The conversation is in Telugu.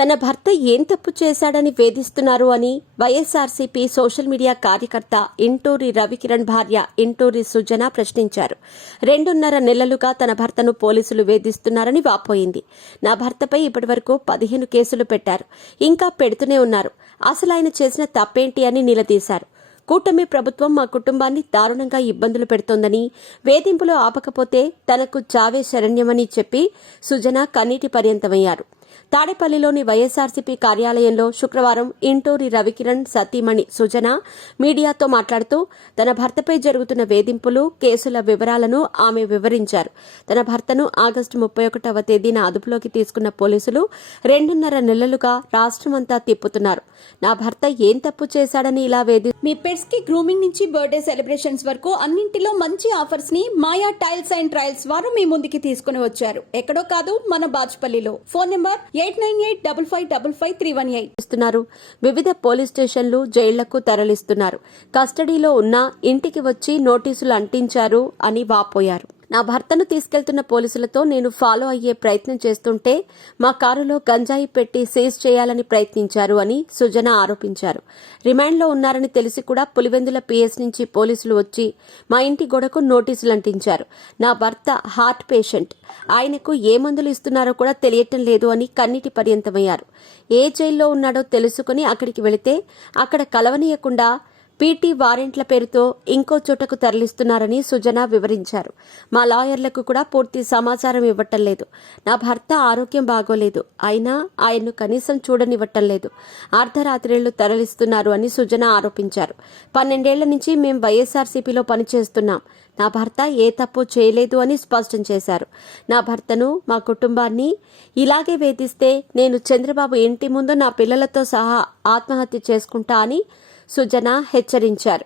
తన భర్త ఏం తప్పు చేశాడని వేధిస్తున్నారు అని వైఎస్ఆర్సీపీ సోషల్ మీడియా కార్యకర్త ఇంటూరి రవికిరణ్ భార్య ఇంటూరి సుజన ప్రశ్నించారు. 2.5 నెలలుగా తన భర్తను పోలీసులు వేధిస్తున్నారని వాపోయింది. నా భర్తపై ఇప్పటివరకు 15 కేసులు పెట్టారు, ఇంకా పెడుతూనే ఉన్నారు. అసలు ఆయన చేసిన తప్పేంటి అని నిలదీశారు. కూటమి ప్రభుత్వం మా కుటుంబాన్ని దారుణంగా ఇబ్బందులు పెడుతోందని, వేధింపులు ఆపకపోతే తనకు చావే శరణ్యమని చెప్పి సుజన కన్నీటి పర్యంతమయ్యారు. తాడేపల్లిలోని వైఎస్ఆర్సీపీ కార్యాలయంలో శుక్రవారం ఇంటూరి రవికిరణ్ సతీమణి సుజన మీడియాతో మాట్లాడుతూ తన భర్తపై జరుగుతున్న వేధింపులు, కేసుల వివరాలను ఆమె వివరించారు. తన భర్తను ఆగస్టు 31వ తేదీన అదుపులోకి తీసుకున్న పోలీసులు 2.5 నెలలుగా రాష్ట్రమంతా తిప్పుతున్నారు. నా భర్త ఏం తప్పు చేశాడని ఇలా మీ పెట్స్ కి గ్రూమింగ్ నుంచి బర్త్డే సెలబ్రేషన్స్ వరకు అన్నింటిలో మంచి ఆఫర్స్ ని మాయా టైల్స్ అండ్ ట్రయల్స్ వారు మీ ముందుకి తీసుకుని వచ్చారు. ఎక్కడో కాదు, మన బాజ్పల్లిలో. ఫోన్ నెంబర్ 8985555318 ఇస్తున్నారు. వివిధ పోలీస్ స్టేషన్లు, జైళ్లకు తరలిస్తున్నారు. కస్టడీలో ఉన్న ఇంటికి వచ్చి నోటీసులు అంటించారు అని వాపోయారు. నా భర్తను తీసుకెళ్తున్న పోలీసులతో నేను ఫాలో అయ్యే ప్రయత్నం చేస్తుంటే మా కారులో గంజాయి పెట్టి సీజ్ చేయాలని ప్రయత్నించారు అని సుజన ఆరోపించారు. రిమాండ్లో ఉన్నారని తెలిసి కూడా పులివెందుల పిఎస్ నుంచి పోలీసులు వచ్చి మా ఇంటి గోడకు నోటీసులు అంటించారు. నా భర్త హార్ట్ పేషెంట్, ఆయనకు ఏ మందులు ఇస్తున్నారో కూడా తెలియటం లేదు అని కన్నీటి పర్యంతమయ్యారు. ఏ జైల్లో ఉన్నాడో తెలుసుకుని అక్కడికి వెళితే అక్కడ కలవనీయకుండా పీటీ వారెంట్ల పేరుతో ఇంకో చోటకు తరలిస్తున్నారని సుజన వివరించారు. మా లాయర్లకు కూడా పూర్తి సమాచారం ఇవ్వటం లేదు. నా భర్త ఆరోగ్యం బాగోలేదు, అయినా ఆయన్ను కనీసం చూడనివ్వటం లేదు. అర్ధరాత్రిళ్లు తరలిస్తున్నారు అని సుజన ఆరోపించారు. 12 ఏళ్ల నుంచి మేం వైఎస్ఆర్సీపీలో పనిచేస్తున్నాం. నా భర్త ఏ తప్పు చేయలేదు అని స్పష్టం చేశారు. నా భర్తను, మా కుటుంబాన్ని ఇలాగే వేధిస్తే నేను చంద్రబాబు ఇంటి ముందు నా పిల్లలతో సహా ఆత్మహత్య చేసుకుంటా అని సుజన హెచ్చరించారు.